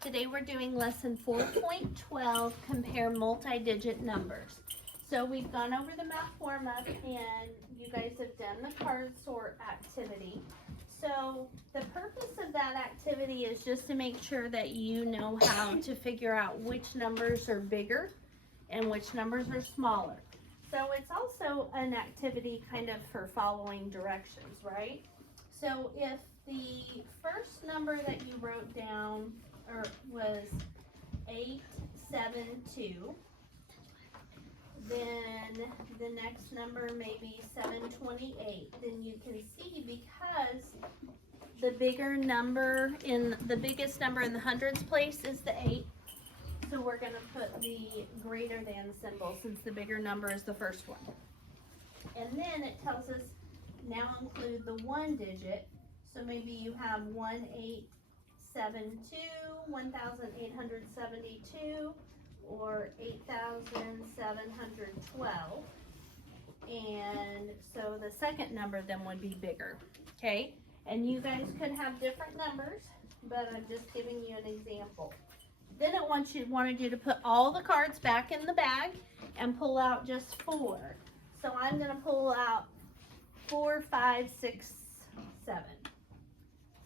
Today we're doing lesson 4.12, compare multi-digit numbers. So we've gone over the math warm-up and you guys have done the card sort activity. So the purpose of that activity is just to make sure that you know how to figure out which numbers are bigger and which numbers are smaller. So it's also an activity kind of for following directions, right? So if the first number that you wrote down was 872, then the next number may be 728. Then you can see, because the biggest number in the hundreds place is the 8, so we're going to put the greater than symbol since the bigger number is the first one. And then it tells us now include the one digit. So maybe you have 1872, 1872, or 8712. And so the second number then would be bigger, okay? And you guys could have different numbers, but I'm just giving you an example. Then it wanted you to put all the cards back in the bag and pull out just 4. So I'm going to pull out 4, 5, 6, 7.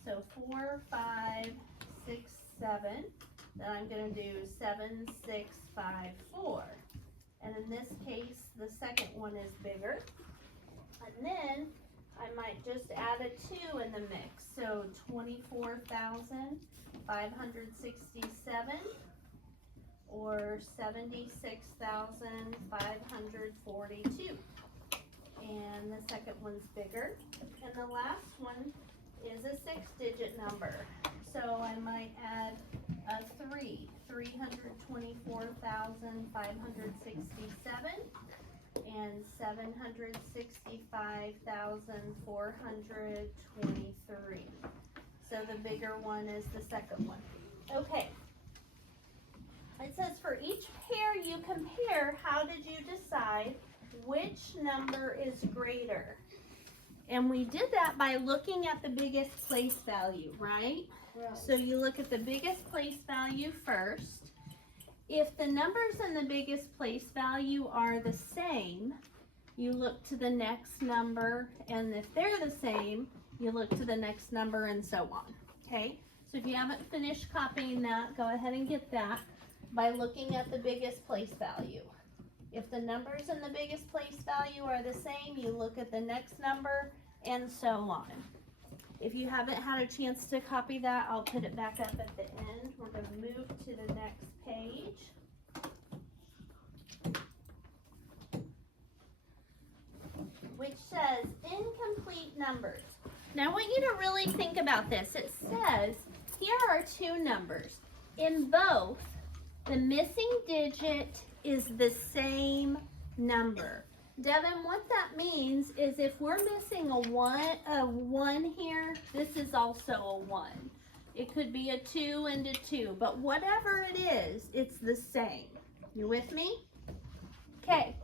So 4, 5, 6, 7. Then I'm going to do 7, 6, 5, 4. And in this case, the second one is bigger. And then I might just add a 2 in the mix. So 24,567 or 76,542. And the second one's bigger. And the last one is a 6-digit number. So I might add a 3, 324,567 and 765,423. So the bigger one is the second one. Okay. It says for each pair you compare, how did you decide which number is greater? And we did that by looking at the biggest place value, right? Right. So you look at the biggest place value first. If the numbers in the biggest place value are the same, you look to the next number, and if they're the same, you look to the next number, and so on. Okay? So if you haven't finished copying that, go ahead and get that by looking at the biggest place value. If the numbers in the biggest place value are the same, you look at the next number, and so on. If you haven't had a chance to copy that, I'll put it back up at the end. We're going to move to the next page. Which says incomplete numbers. Now I want you to really think about this. It says here are 2 numbers. In both, the missing digit is the same number. Devin, what that means is if we're missing a one here, this is also a 1. It could be a 2 and a 2, but whatever it is, it's the same. You with me? Okay.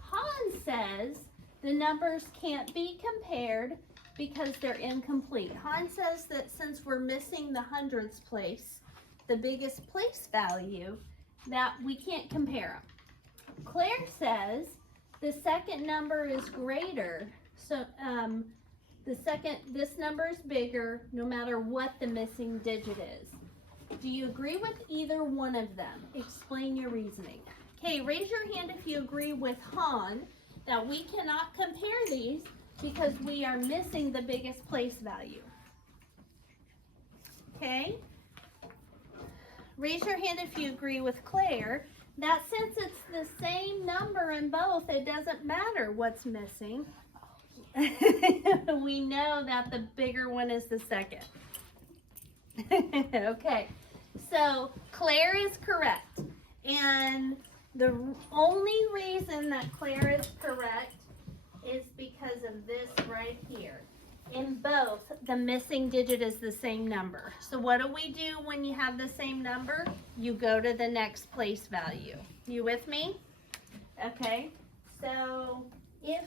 Han says the numbers can't be compared because they're incomplete. Han says that since we're missing the hundreds place, the biggest place value, that we can't compare them. Claire says the second number is greater, so this number is bigger no matter what the missing digit is. Do you agree with either one of them? Explain your reasoning. Okay, raise your hand if you agree with Han that we cannot compare these because we are missing the biggest place value. Okay? Raise your hand if you agree with Claire that since it's the same number in both, it doesn't matter what's missing. We know that the bigger one is the second. Okay, so Claire is correct. And the only reason that Claire is correct is because of this right here. In both, the missing digit is the same number. So what do we do when you have the same number? You go to the next place value. You with me? Okay. So if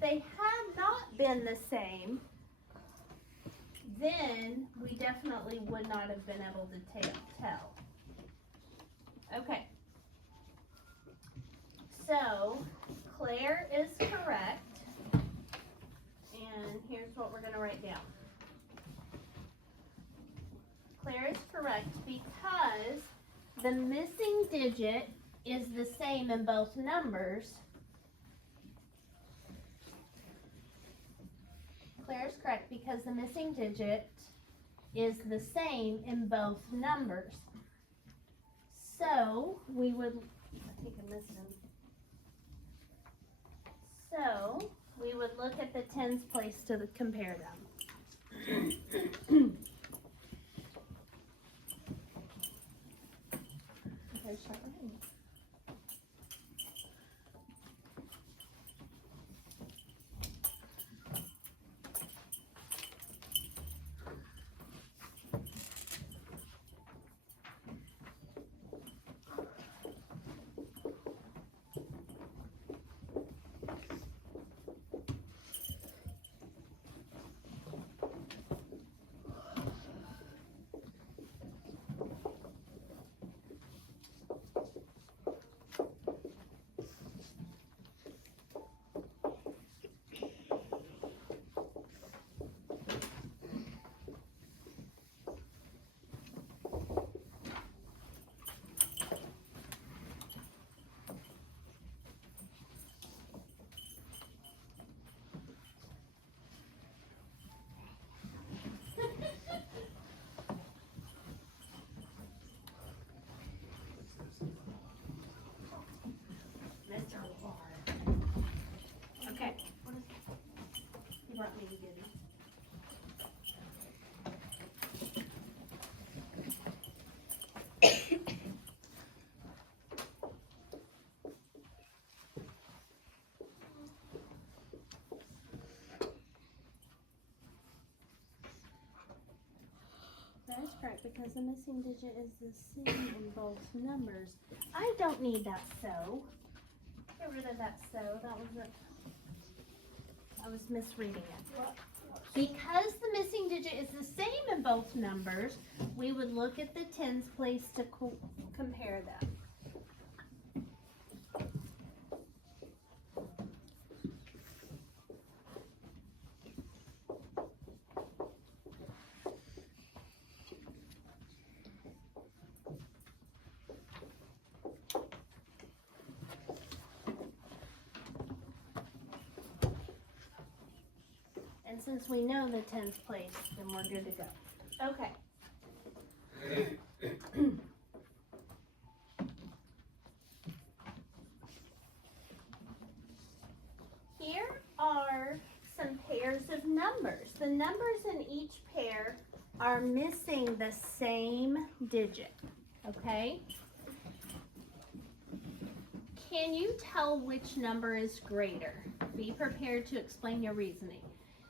they had not been the same, then we definitely would not have been able to tell. Okay. So, Claire is correct. And here's what we're going to write down. Claire is correct because the missing digit is the same in both numbers. Claire is correct because the missing digit is the same in both numbers. So we would, I think I missed them. So we would look at the tens place to compare them. Okay, start writing. Okay. You brought me to get it. That is correct because the missing digit is the same in both numbers. I don't need that so. Get rid of that so. That was it. I was misreading it. Because the missing digit is the same in both numbers, we would look at the tens place to compare them. And since we know the tens place, then we're good to go. Okay. Here are some pairs of numbers. The numbers in each pair are missing the same digit, okay? Can you tell which number is greater? Be prepared to explain your reasoning.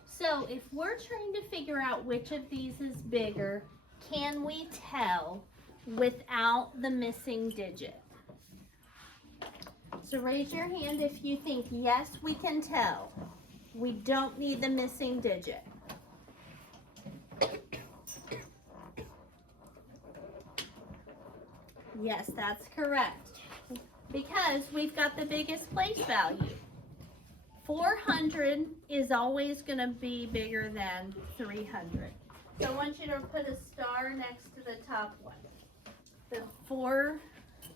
So if we're trying to figure out which of these is bigger, can we tell without the missing digit? So raise your hand if you think, yes, we can tell. We don't need the missing digit. Yes, that's correct. Because we've got the biggest place value. 400 is always going to be bigger than 300. So I want you to put a star next to the top one.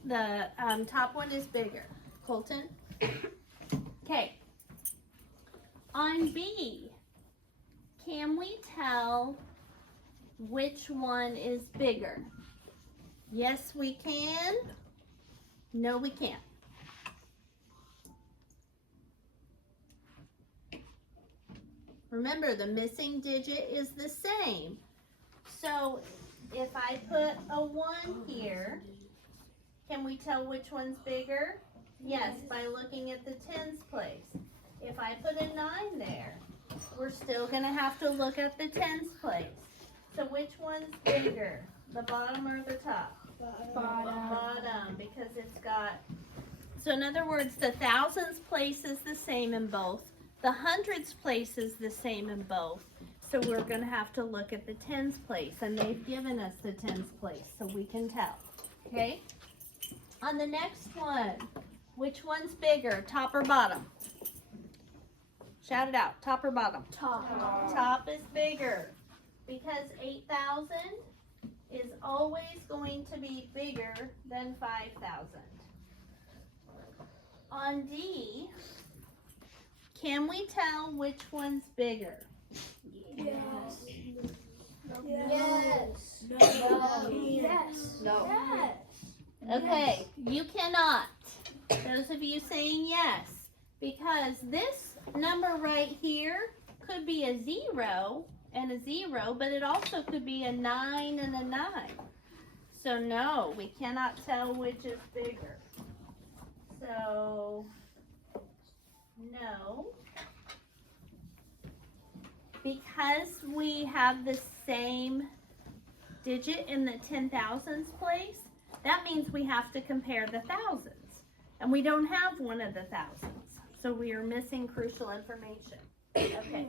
The top one is bigger. Colton? Okay. On B, can we tell which one is bigger? Yes, we can. No, we can't. Remember, the missing digit is the same. So if I put a 1 here, can we tell which one's bigger? Yes, by looking at the tens place. If I put a 9 there, we're still going to have to look at the tens place. So which one's bigger, the bottom or the top? Bottom, because it's got, so in other words, the thousands place is the same in both. The hundreds place is the same in both. So we're gonna have to look at the tens place, and they've given us the tens place, so we can tell, okay? On the next one, which one's bigger, top or bottom? Shout it out, top or bottom? Top. Top is bigger, because 8,000 is always going to be bigger than 5,000. On D, can we tell which one's bigger? Yes. Yes. No. Yes. No. Yes. Okay, you cannot. Those of you saying yes, because this number right here could be a 0 and a 0, but it also could be a 9 and a 9. So no, we cannot tell which is bigger. So no. Because we have the same digit in the 10,000s place, that means we have to compare the thousands. And we don't have one of the thousands. So we are missing crucial information. Okay.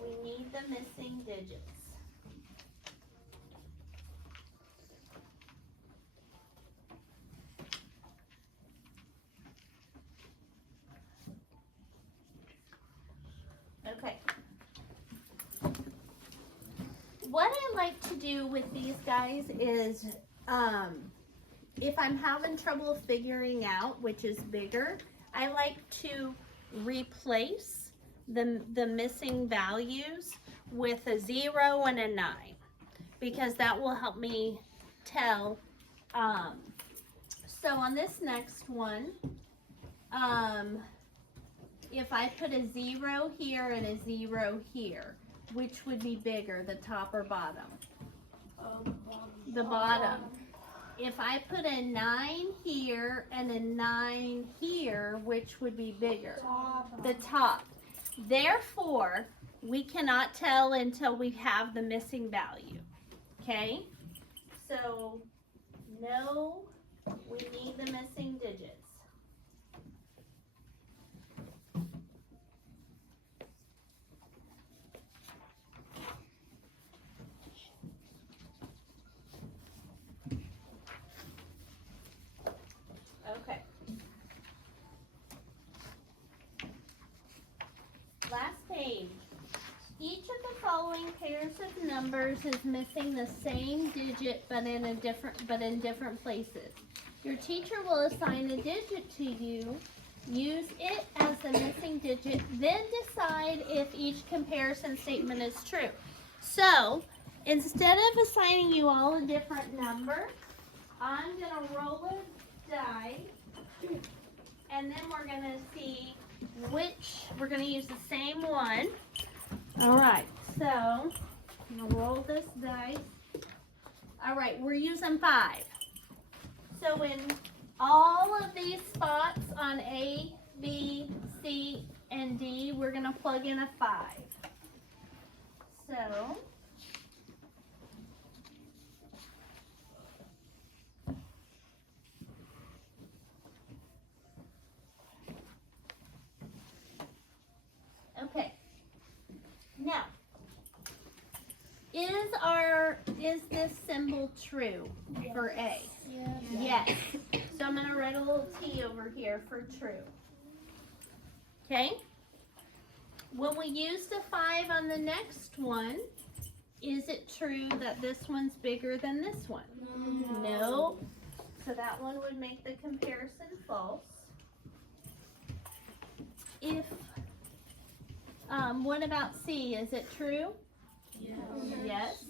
We need the missing digits. Okay. What I like to do with these guys is, if I'm having trouble figuring out which is bigger, I like to replace the missing values with a 0 and a 9, because that will help me tell. So on this next one, if I put a 0 here and a 0 here, which would be bigger, the top or bottom? The bottom. If I put a 9 here and a 9 here, which would be bigger? The top. Therefore, we cannot tell until we have the missing value. Okay? So, no, we need the missing digits. Okay. Last page. Each of the following pairs of numbers is missing the same digit but in different places. Your teacher will assign a digit to you. Use it as the missing digit, then decide if each comparison statement is true. So, instead of assigning you all a different number, I'm going to roll a die, and then we're going to see we're going to use the same one. All right, so I'm going to roll this dice. All right, we're using 5. So in all of these spots on A, B, C, and D, we're going to plug in a 5. So okay. Now, is this symbol true for A? Yes. So I'm going to write a little T over here for true. Okay? When we use the 5 on the next one, is it true that this one's bigger than this one? No. So that one would make the comparison false. If what about C? Is it true? Yes.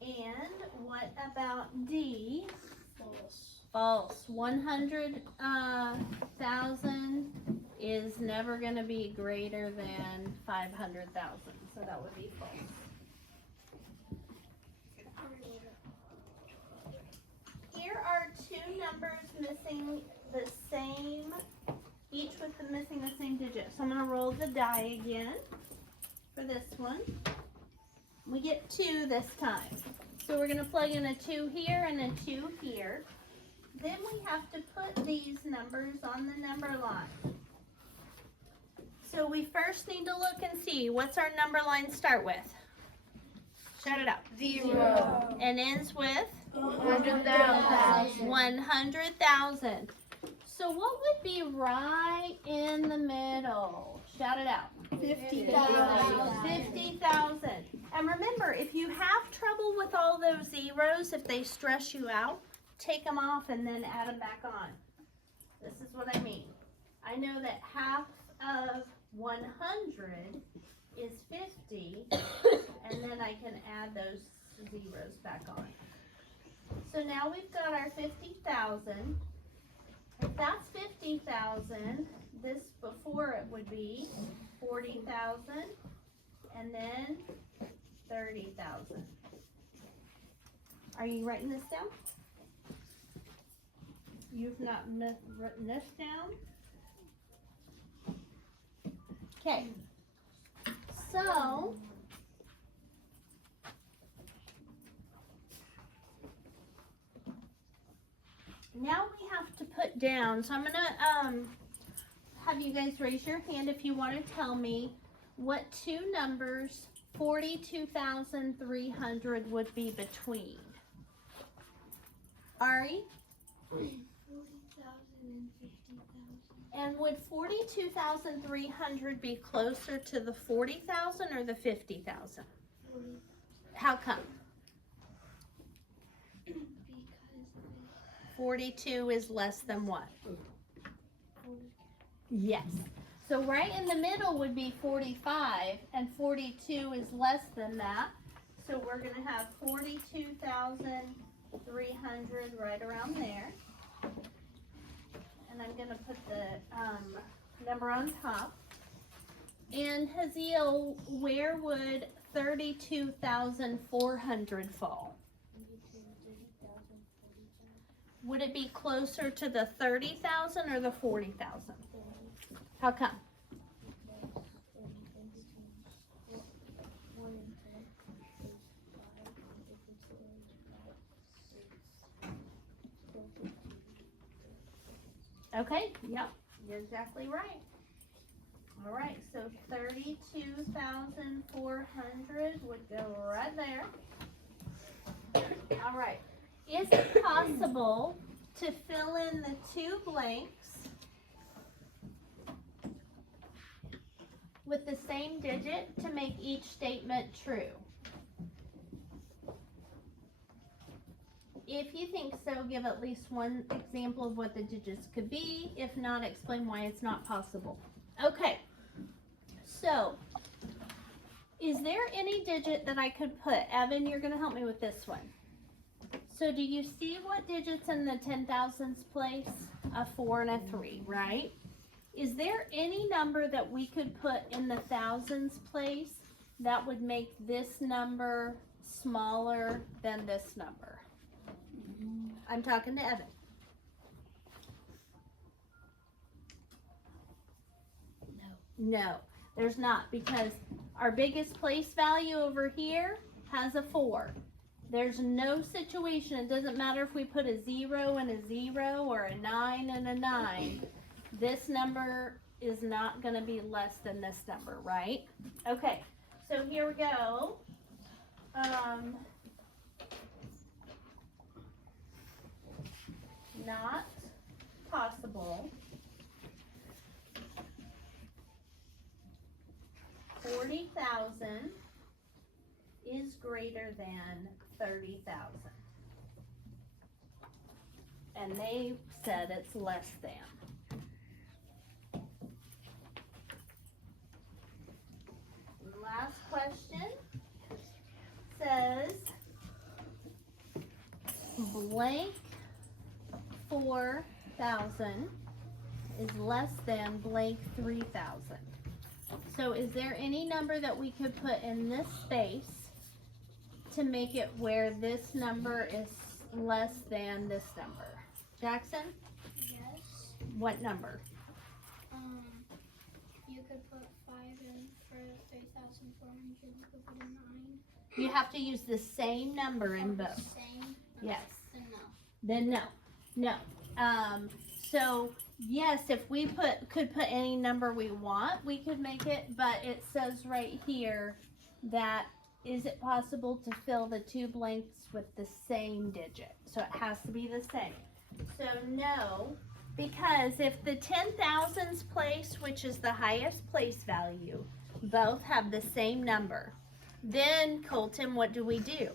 And what about D? False. 100,000 is never going to be greater than 500,000. So that would be false. Here are two numbers missing the same, each with missing the same digit. So I'm going to roll the die again for this one. We get 2 this time. So we're going to plug in a 2 here and a 2 here. then we have to put these numbers on the number line. So we first need to look and see, what's our number line start with? Shout it out. 0. And ends with? 100,000. 100,000. So what would be right in the middle? Shout it out. 50,000. 50,000. And remember, if you have trouble with all those zeros, if they stress you out, take them off and then add them back on. This is what I mean. I know that half of 100 is 50, and then I can add those zeros back on. So now we've got our 50,000. If that's 50,000, this before it would be 40,000, and then 30,000. Are you writing this down? You've not written this down? Okay. So, now we have to put down, so I'm gonna have you guys raise your hand if you want to tell me what two numbers 42,300 would be between. Ari? 40,000 and 50,000. And would 42,300 be closer to the 40,000 or the 50,000? 40. How come? Because 42 is less than what? 40. Yes. So right in the middle would be 45, and 42 is less than that. So we're going to have 42,300 right around there. And I'm going to put the number on top. And Haziel, where would 32,400 fall? Would it be closer to the 30,000 or the 40,000? How come? Okay, yep, you're exactly right. All right, so 32,400 would go right there. All right, is it possible to fill in the two blanks with the same digit to make each statement true? If you think so, give at least one example of what the digits could be. If not, explain why it's not possible. Okay, so is there any digit that I could put? Evan, you're going to help me with this one. So do you see what digits in the 10,000s place? A 4 and a 3, right? Is there any number that we could put in the thousands place that would make this number smaller than this number? I'm talking to Evan. No, there's not, because our biggest place value over here has a 4. There's no situation, it doesn't matter if we put a 0 and a 0 or a 9 and a 9. This number is not going to be less than this number, right? Okay, so here we go. Not possible. 40,000 is greater than 30,000. And they said it's less than. Last question says blank 4,000 is less than blank 3,000. So is there any number that we could put in this space to make it where this number is less than this number? Jackson? Yes. What number? You could put 5 in for 3,400. You could put a 9. You have to use the same number in both. Same. Yes. Then no. Then no. No. So yes, if we could put any number we want, we could make it, but it says right here that is it possible to fill the two blanks with the same digit? So it has to be the same. So no, because if the 10,000s place, which is the highest place value, both have the same number, then Colton, what do we do?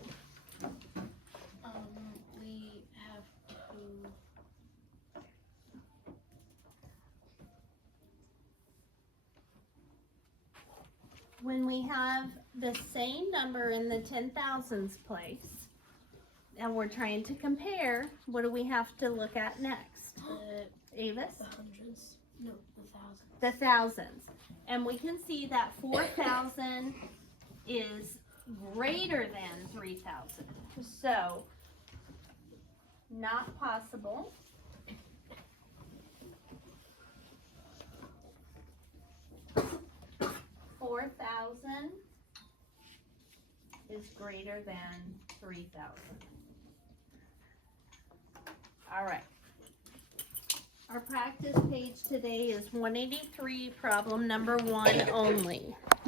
We have to. When we have the same number in the 10,000s place, and we're trying to compare, what do we have to look at next? Avis? The hundreds. No, the thousands. The thousands. And we can see that 4,000 is greater than 3,000. So, not possible. $4,000 is greater than 3,000. All right. Our practice page today is 183, problem number 1 only.